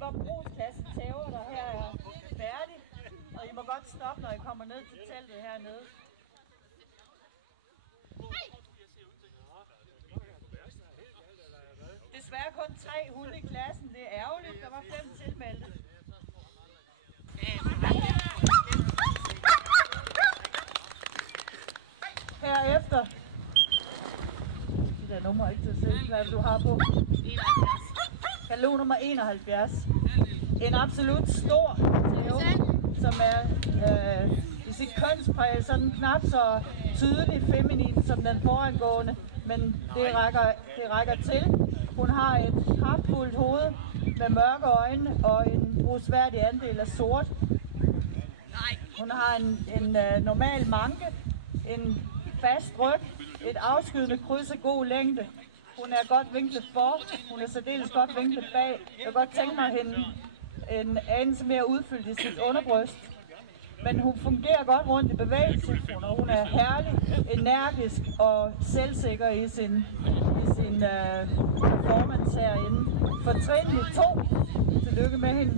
Det var brugsklasse tæver, der her er færdig. Og I må godt stoppe, når I kommer ned til teltet hernede. Desværre kun 3 hunde i klassen. Det er ærgerligt. Der var 5 tilmeldte. Herefter. Det der nummer er ikke til at se, hvad du har på. 71. Katalog nummer 71. En absolut stor tæve, som er i sit kønspræg sådan knap så tydeligt feminin som den forangående, men det rækker til. Hun har et kraftfuldt hoved med mørke øjne og en brugsværdig andel af sort. Hun har en normal manke, en fast ryg, et afskydende kryds af god længde. Hun er godt vinklet for, hun er særdeles godt vinklet bag. Jeg kan godt tænke mig hende en anelse mere udfyldt i sit underbryst. Men hun fungerer godt rundt i bevægelse, og hun er herlig, energisk og selvsikker i sin performance herinde. Fortrinligt 2. Tillykke med hende.